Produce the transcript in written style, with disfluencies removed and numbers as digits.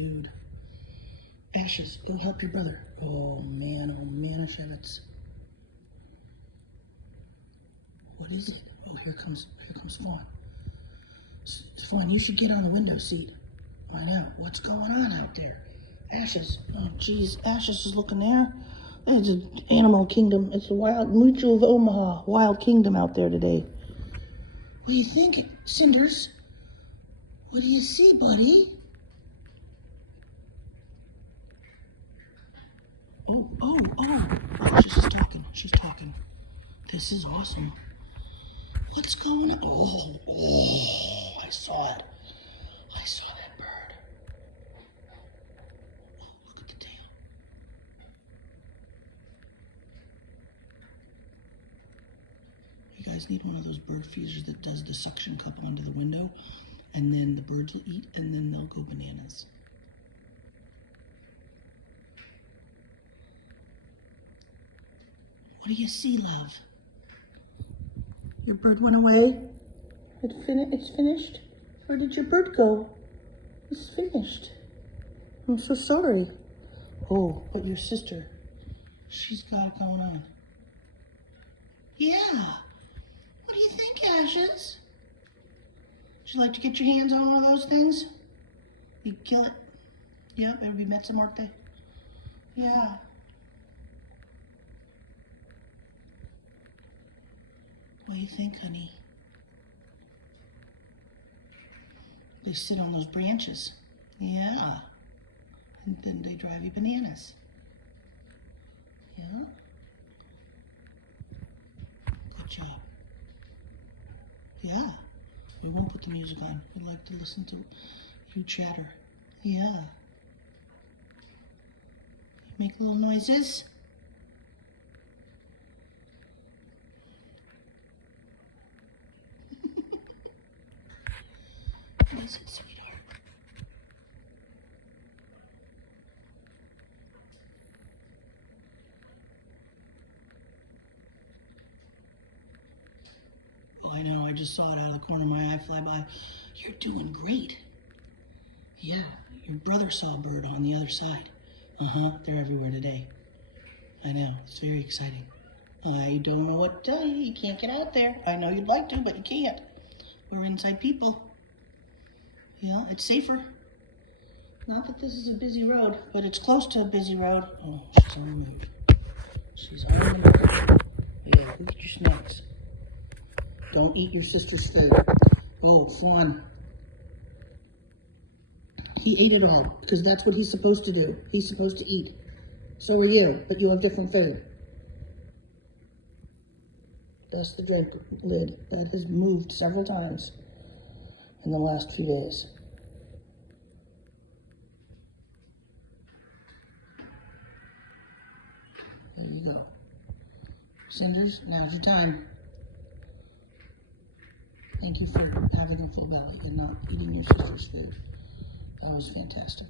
dude. Ashes, go help your brother. Oh man, Shevitz. What is it? Oh, here comes Fawn. Fawn, you should get on the window seat. I know. What's going on out there? Ashes. Oh, geez. Ashes is looking there. It's an animal kingdom. It's a wild Mutual of Omaha wild kingdom out there today. What do you think, Cinders? What do you see, buddy? Oh, she's talking. This is awesome. What's going on? Oh, I saw it. I saw that bird. Oh, look at the tail. You guys need one of those bird feeders that does the suction cup onto the window, and then the birds will eat, and then they'll go bananas. What do you see, love? Your bird went away? It's finished? Where did your bird go? It's finished. I'm so sorry. Oh, but your sister, she's got it going on. Yeah. What do you think, Ashes? Would you like to get your hands on one of those things? You kill it. Yeah, ever be met some birthday? Yeah. What do you think, honey? They sit on those branches. Yeah. And then they drive you bananas. Yeah. Good job. Yeah. We won't put the music on. We like to listen to you chatter. Yeah. Make little noises. Is it, sweetheart? Oh, I know. I just saw it out of the corner of my eye fly by. You're doing great. Yeah, your brother saw a bird on the other side. They're everywhere today. I know. It's very exciting. I don't know what to tell you. You can't get out there. I know you'd like to, but you can't. We're inside people. Yeah, it's safer. Not that this is a busy road, but it's close to a busy road. Oh, she's on the move. She's on the move. Yeah, go get your snacks. Don't eat your sister's food. Oh, Fawn. He ate it all, because that's what he's supposed to do. He's supposed to eat. So are you, but you have different food. That's the drink lid. That has moved several times in the last few days. There you go. Cinders, now's your time. Thank you for having a full belly and not eating your sister's food. That was fantastic.